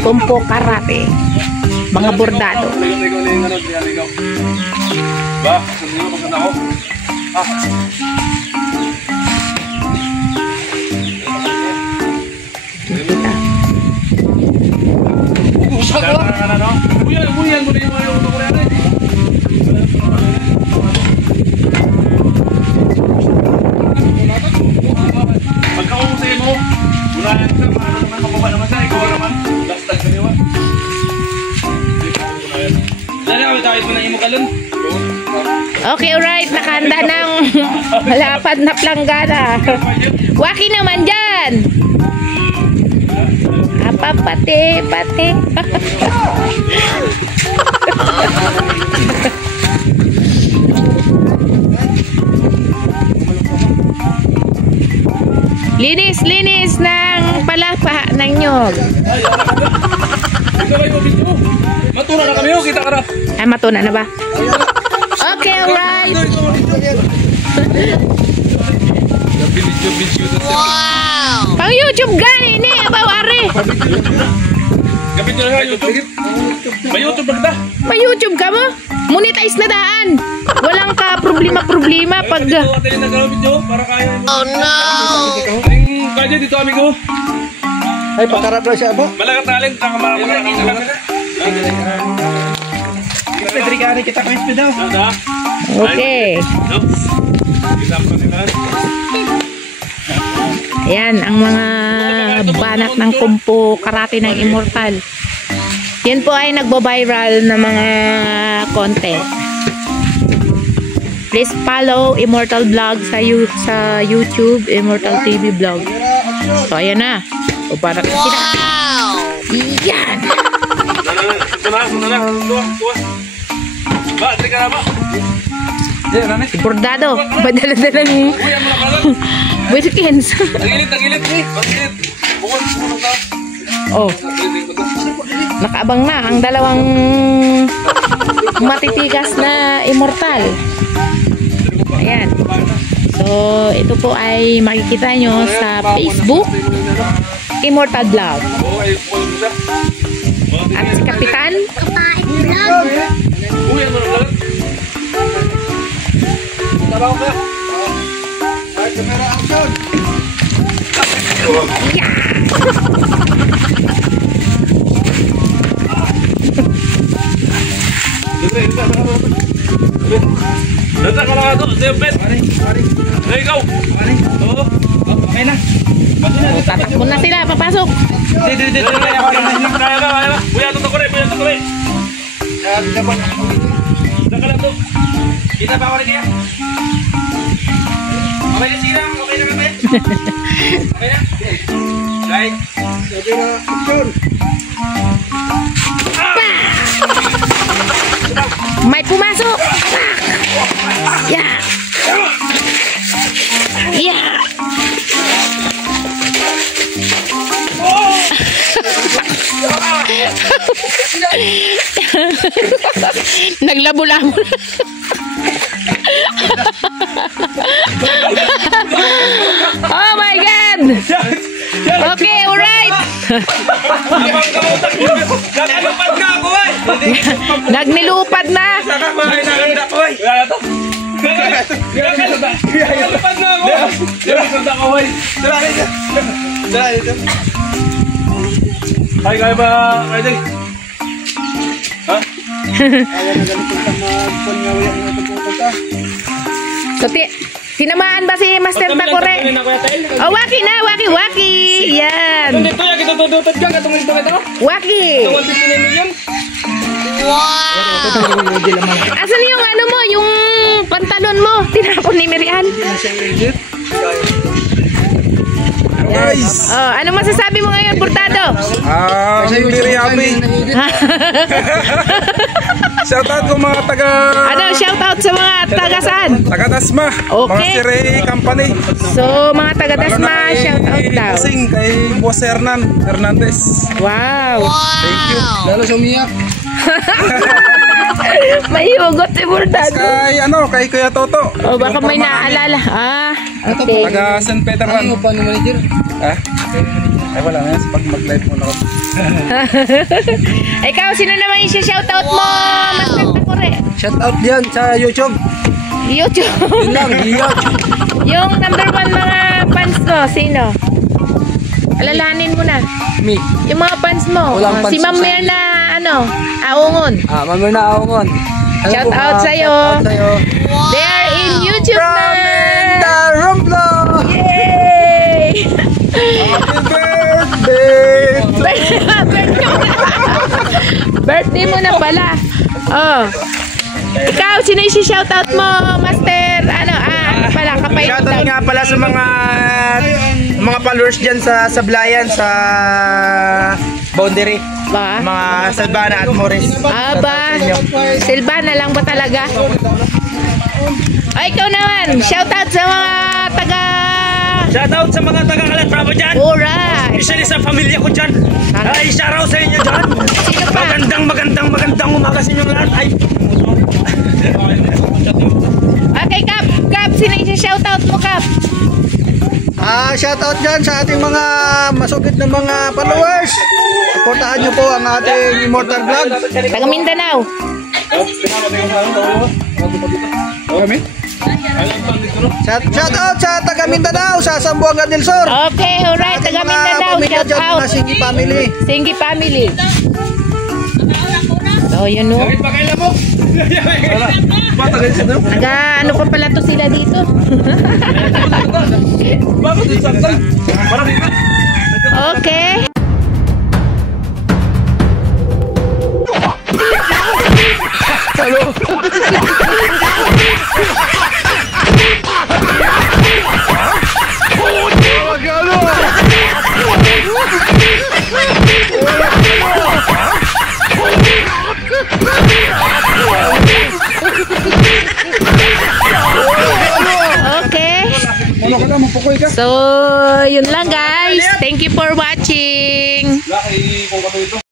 Kumpo karate. Mga bordado. Ba, sabihin mo maganda ako. Kita. Usak ko. Buyan mo na yung mga Koreano. Pagkausay mo, wala yan ka, paano naman mababa naman siya, ikaw naman, lastag sa niwa. Dali kami tayo ito na imo kalun. Okay, alright. Nakahanda ng malapad na planggana. Waki naman dyan. Apa, pati. Linis ng palapa ng nyog. Matuna na kami, kita ka na. Ay, matuna na ba? Okay, alright. Wow! Pang YouTube gani ni, abawari. Kapit nyo na YouTube. May YouTube ba kita? May YouTube ka mo? Monetize na daan. Walang ka problema pag... Oh no! Kaya dito amigo. Ay, pakarap na siya ba? Malagat taling, Kita kahit pa daw. Okay. Ayan, ang mga banat ng kumpo karate ng Immortal. Yan po ay nagbo-viral na mga content. Please follow Immortal Vlog sa YouTube, Immortal TV Vlog. So, ayan na. O, para kita. Yan. Ba, trika na ba? Bordado. Badala-dala ng weekends. Tagilid. Bukod na. Oh. Nakaabang na ang dalawang matitigas na Immortal. Ayan. So, ito po ay makikita nyo sa Facebook, Immortal Vlog. At si Kapitan Tabaw ka. Ay, camera action. yeah. Data ka lang ito, Zepet. There you go. Oo. Okay na. Tatakbo na sila, papasok. Dito. Kaya. Buya to kore. Daka lang to. Kita pa ako kaya. Okay na sila, okay na kami. Okay na. Right. Okay na, action. May pumasok. Yeah. Naglabo-labo. Oh my God. Okay, alright. Nagnilupad na. Ay, kaya ba? Kaya ha? Ayaw na ganito ka magpanyawayan na ito. So, tinamaan ba si Master Takore? Oh, waki na, waki. Yan. Dito yan, kita tututod ka, katungin ito. Waki. 159 million. Wow. Asan yung ano mo, yung pantalon mo? Tinapon ni Mirian. Guys. Oh, ano masasabi mo ngayon, Bordado? Very happy. Shoutout ko mga taga... Ano, shoutout sa mga taga saan? Taga Dasma. Okay. Mga Siri Company. So, mga taga Dasma, shoutout daw. Kasing kay Boss Hernandez. Wow. Thank you. Lalo sumiyak. May hugot si Bordado. Kay Kuya Toto. Oh, baka may naalala. Okay. Taga San Peter Ano man. mo pa manager? Ha? Ay wala na, pag mag-live muna ako. Ikaw, sino naman yung shoutout mo, Master Takore? Shout out diyan sa YouTube. YouTube. Yun lang, diyan. Yung number 1 mga fans mo, sino? Alalahanin mo na. Me. Yung mga fans mo. Walang fans Si Ma'am sa Mer na, Aungon. Mamaya na ako ngon. Shout out sa'yo. They are in YouTube na. The Rumblo! Yay! Birthday! Birthday mo na pala. Oh. Ikaw, sino yung shoutout mo, Master? Ano pala, kapait Shoutout lang. nga pala sa mga followers dyan sa Sablayan, sa Boundary. Ba? Mga Salbana at Morris. Aba, Silvana lang ba talaga? Ay, ikaw naman, shoutout sa mga taga... Shoutout sa mga taga-Calatrava dyan. Alright. Especially sa pamilya ko dyan. Ay, shoutout sa inyo dyan. Sino pa? Magandang umaga sa inyong lahat. Ay, Okay, Kap. Kap, sino yung shoutout mo, Kap? Shout out dyan sa ating mga masugid na mga followers. Supportahan nyo po ang ating Immortal Vlog. Taga Mindanao. Shout out sa taga Mindanao, sa Sambuanga del Sur. Okay, alright. Taga Mindanao, Pamilya shout dyan, out. mga Sigi family. Singi family. So, yun no. pakailan mo. Taga ano pa pala to sila dito? Bakit yung saktan? Parang dito. Okay. Okay. So, yun lang guys. Thank you for watching. Laki kung kato ito.